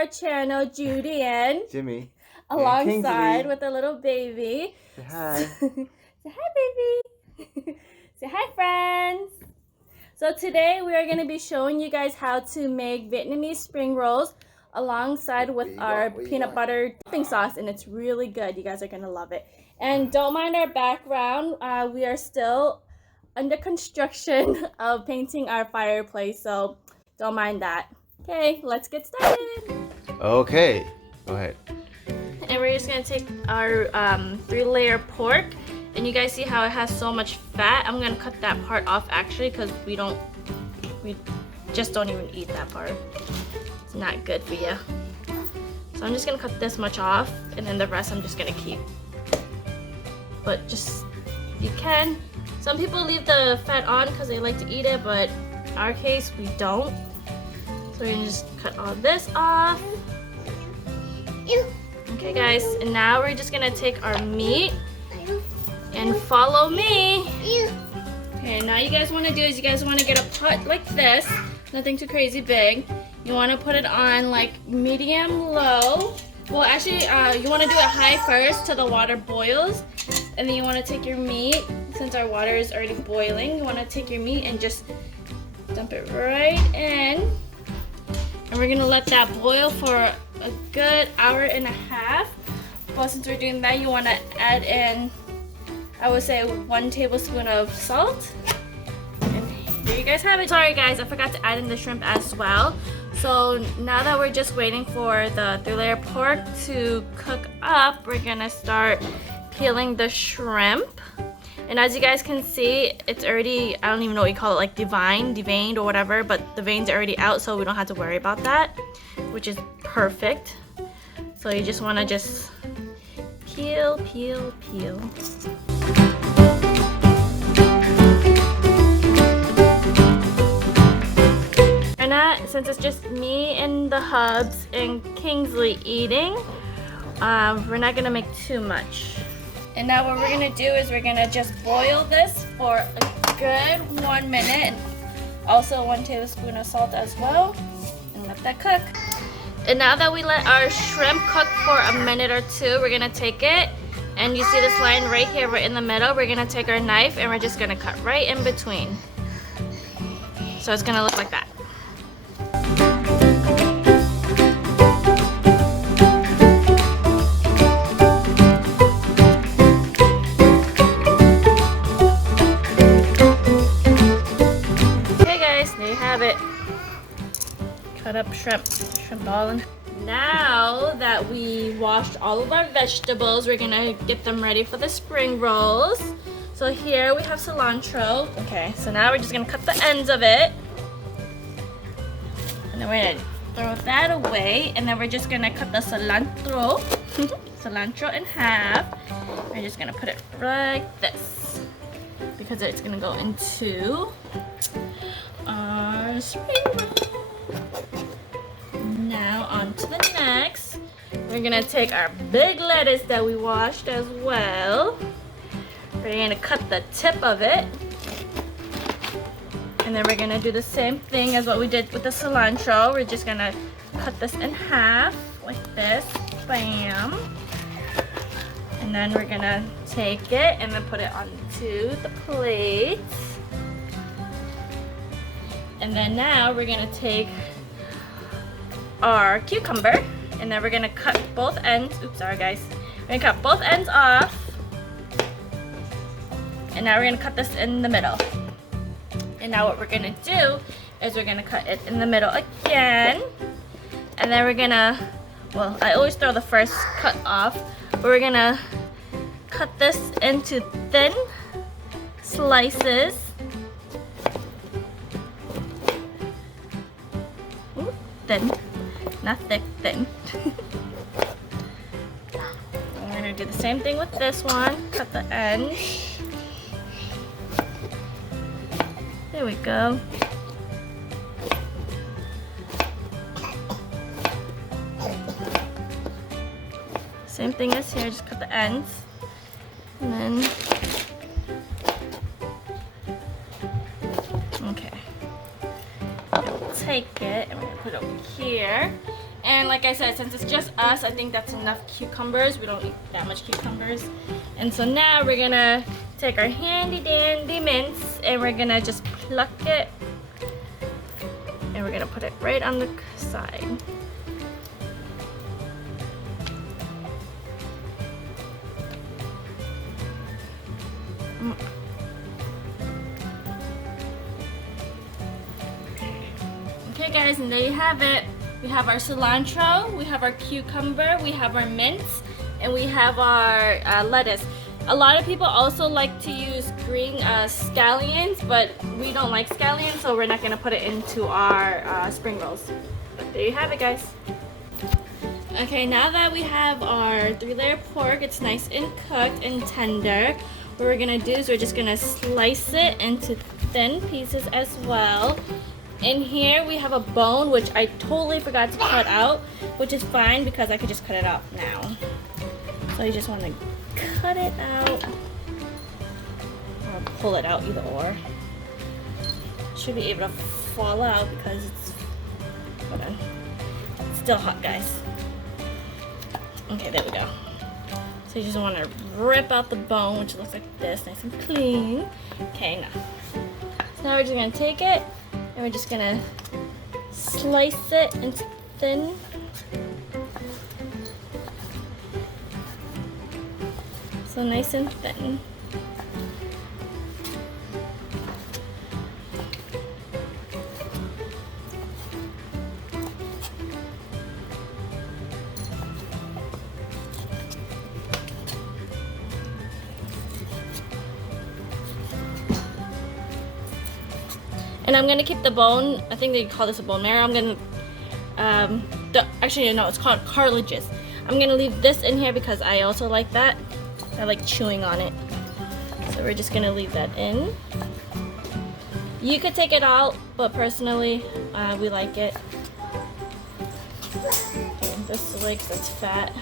our channel, Judy and Jimmy. Alongside with a little baby. Say hi. Say hi, baby. Say hi, friends. So today we are going to be showing you guys how to make Vietnamese spring rolls alongside with our peanut butter dipping sauce, and it's really good. You guys are going to love it. And don't mind our background. We are still under construction of painting our fireplace, so don't mind that. Okay, let's get started. Okay, go ahead. And we're just gonna take our 3-layer pork, and you guys see how it has so much fat. I'm gonna cut that part off actually, because we just don't even eat that part. It's not good for you. So I'm just gonna cut this much off, and then the rest I'm just gonna keep. But just, you can. Some people leave the fat on because they like to eat it, but in our case, we don't. So we're gonna just cut all this off. Okay guys, and now we're just gonna take our meat and follow me. Okay, now you guys wanna do is you guys wanna get a pot like this, nothing too crazy big. You wanna put it on like medium low. Well actually, you wanna do it high first till the water boils. And then you wanna take your meat, since our water is already boiling, you wanna take your meat and just dump it right in. And we're gonna let that boil for a good hour and a half. But since we're doing that, you wanna add in, I would say 1 tablespoon of salt. And there you guys have it. Sorry guys, I forgot to add in the shrimp as well. So now that we're just waiting for the 3-layer pork to cook up, we're gonna start peeling the shrimp. And as you guys can see, it's already, I don't even know what you call it, like deveined or whatever, but the veins are already out, so we don't have to worry about that, which is perfect. So you just want to just peel. And that, since it's just me and the hubs and Kingsley eating, we're not gonna make too much. And now what we're gonna do is we're gonna just boil this for a good 1 minute, and also 1 tablespoon of salt as well, and let that cook. And now that we let our shrimp cook for a minute or two, we're gonna take it, and you see this line right here, right in the middle. We're gonna take our knife and we're just gonna cut right in between. So it's gonna look like that. Cut up shrimp ball. Now that we washed all of our vegetables, we're gonna get them ready for the spring rolls. So here we have cilantro. Okay, so now we're just gonna cut the ends of it. And then we're gonna throw that away. And then we're just gonna cut the cilantro, in half. We're just gonna put it like this, because it's gonna go into our spring roll. Now on to the next. We're gonna take our big lettuce that we washed as well. We're gonna cut the tip of it. And then we're gonna do the same thing as what we did with the cilantro. We're just gonna cut this in half like this. Bam. And then we're gonna take it and then put it onto the plate. And then now we're gonna take our cucumber, and then we're gonna cut both ends. Oops, sorry guys. We're gonna cut both ends off, and now we're gonna cut this in the middle. And now what we're gonna do is we're gonna cut it in the middle again, and then we're gonna, well, I always throw the first cut off, but we're gonna cut this into thin slices. Ooh, thin. Not thick, thin. I'm gonna do the same thing with this one. Cut the end. There we go. Same thing as here, just cut the ends. And then, okay. We'll take it and we're gonna put it over here. And like I said, since it's just us, I think that's enough cucumbers. We don't eat that much cucumbers. And so now we're gonna take our handy dandy mince and we're gonna just pluck it. And we're gonna put it right on the side. Okay guys, and there you have it. We have our cilantro, we have our cucumber, we have our mince, and we have our lettuce. A lot of people also like to use green scallions, but we don't like scallions, so we're not gonna put it into our spring rolls. But there you have it, guys. Okay, now that we have our 3-layer pork, it's nice and cooked and tender. What we're gonna do is we're just gonna slice it into thin pieces as well. In here we have a bone, which I totally forgot to cut out, which is fine because I could just cut it out now. So you just want to cut it out or pull it out, either or. Should be able to fall out because it's, hold on, it's still hot, guys. Okay, there we go. So you just want to rip out the bone, which looks like this, nice and clean. Okay, now. So now we're just gonna take it and we're just gonna slice it into thin. So nice and thin. And I'm gonna keep the bone. I think they call this a bone marrow. I'm gonna, actually no, it's called cartilages. I'm gonna leave this in here because I also like that. I like chewing on it. So we're just gonna leave that in. You could take it out, but personally, we like it. Okay, this leg that's fat.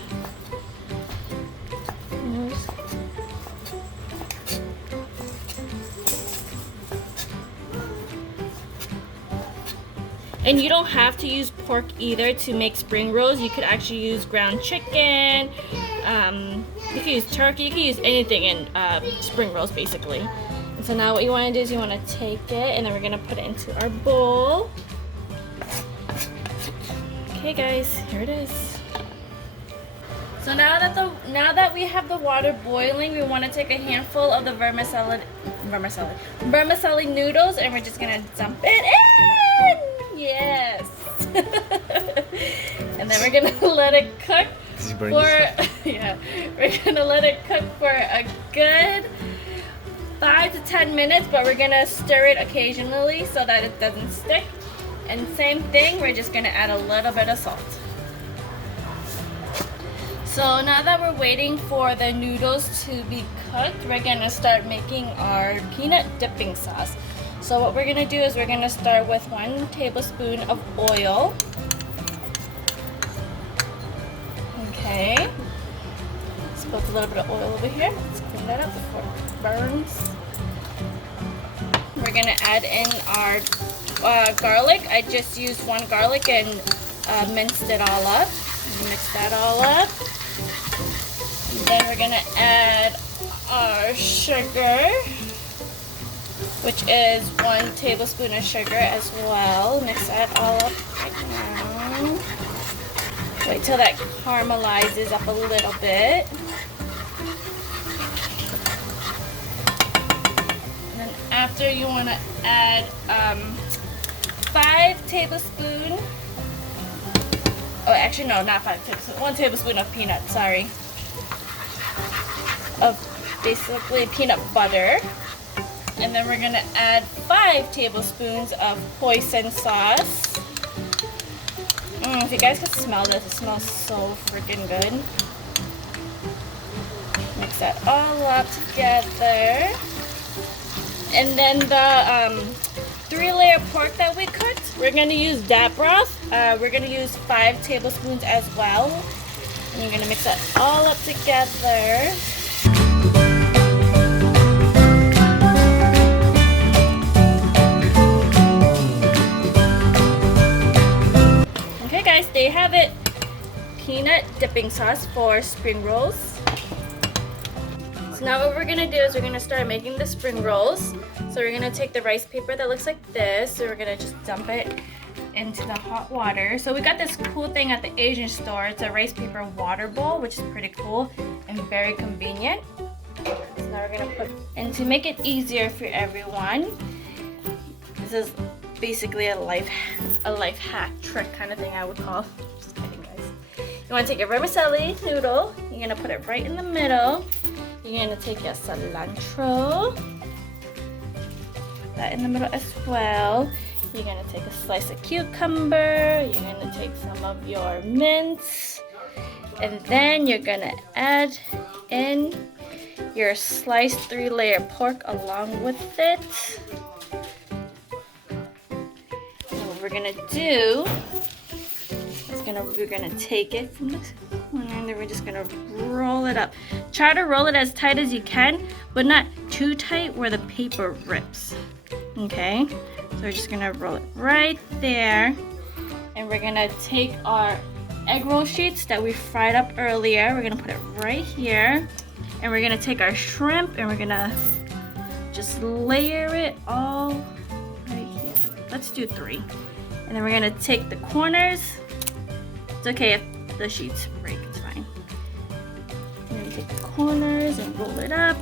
And you don't have to use pork either to make spring rolls. You could actually use ground chicken. You can use turkey. You can use anything in spring rolls, basically. And so now what you want to do is you want to take it, and then we're gonna put it into our bowl. Okay, guys, here it is. So now that we have the water boiling, we want to take a handful of the vermicelli noodles, and we're just gonna dump it in. Yes. And then we're gonna let it cook for we're gonna let it cook for a good 5 to 10 minutes, but we're gonna stir it occasionally so that it doesn't stick. And same thing, we're just gonna add a little bit of salt. So now that we're waiting for the noodles to be cooked, we're gonna start making our peanut dipping sauce. So what we're gonna do is we're gonna start with 1 tablespoon of oil. Okay. Let's put a little bit of oil over here. Let's clean that up before it burns. We're gonna add in our garlic. I just used 1 garlic and minced it all up. Mix that all up. And then we're gonna add our sugar, which is 1 tablespoon of sugar as well. Mix that all up right now. Wait till that caramelizes up a little bit. And then after, you want to add 5 tablespoons. Oh, actually no, not 5 tablespoons. 1 tablespoon of peanuts, sorry. Of basically peanut butter. And then we're gonna add 5 tablespoons of hoisin sauce. If you guys could smell this, it smells so freaking good. Mix that all up together. And then the 3-layer pork that we cooked, we're gonna use that broth. We're gonna use 5 tablespoons as well. And you're gonna mix that all up together. Okay guys, there you have it. dipping sauce for spring rolls. So now what we're gonna do is we're gonna start making the spring rolls. So we're gonna take the rice paper that looks like this. So we're gonna just dump it into the hot water. So we got this cool thing at the Asian store. It's a rice paper water bowl, which is pretty cool and very convenient. So now we're gonna put, and to make it easier for everyone, this is basically a life hack trick kind of thing, I would call. Just kidding, guys. You want to take your vermicelli noodle. You're gonna put it right in the middle. You're gonna take your cilantro. Put that in the middle as well. You're gonna take a slice of cucumber. You're gonna take some of your mince, and then you're gonna add in your sliced 3-layer pork along with it. We're gonna do is we're gonna take it from this corner and then we're just gonna roll it up. Try to roll it as tight as you can, but not too tight where the paper rips. Okay, so we're just gonna roll it right there, and we're gonna take our egg roll sheets that we fried up earlier. We're gonna put it right here, and we're gonna take our shrimp and we're gonna just layer it all right here. Let's do 3. And then we're gonna take the corners. It's okay if the sheets break, it's fine. You're gonna take the corners and roll it up.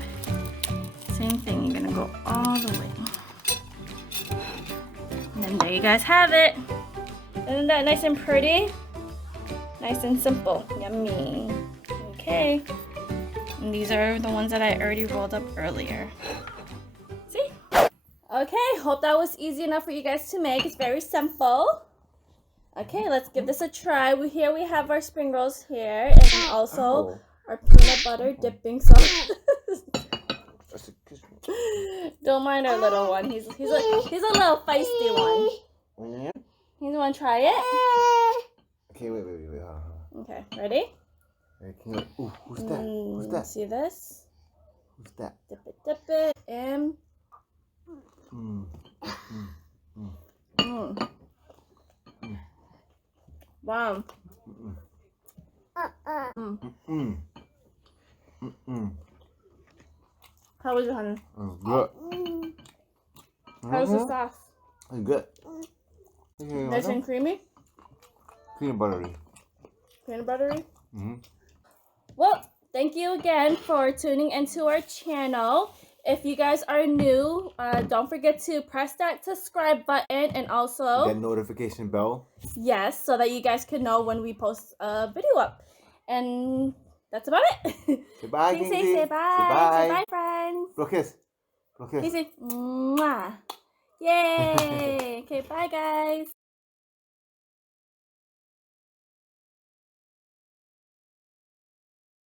Same thing, you're gonna go all the way. And then there you guys have it. Isn't that nice and pretty? Nice and simple, yummy. Okay, and these are the ones that I already rolled up earlier. See? Okay, hope that was easy enough for you guys to make. It's very simple. Okay, let's give this a try. Here we have our spring rolls here, and also our peanut butter dipping sauce. Don't mind our little one. He's a little feisty one. You want to try it? Okay, wait. Okay, ready? Ooh, who's that? Who's that? See this? Who's that? Dip it, and Wow. How was it, honey? Good. How was the sauce? It's good. Nice and creamy? Peanut buttery. Peanut buttery? Well, thank you again for tuning into our channel. If you guys are new, don't forget to press that subscribe button and also that notification bell. Yes, so that you guys can know when we post a video up. And that's about it. Say bye, Say bye. Say bye. Say bye, friends. Blow kiss. Say mwah. Yay. Okay, bye, guys.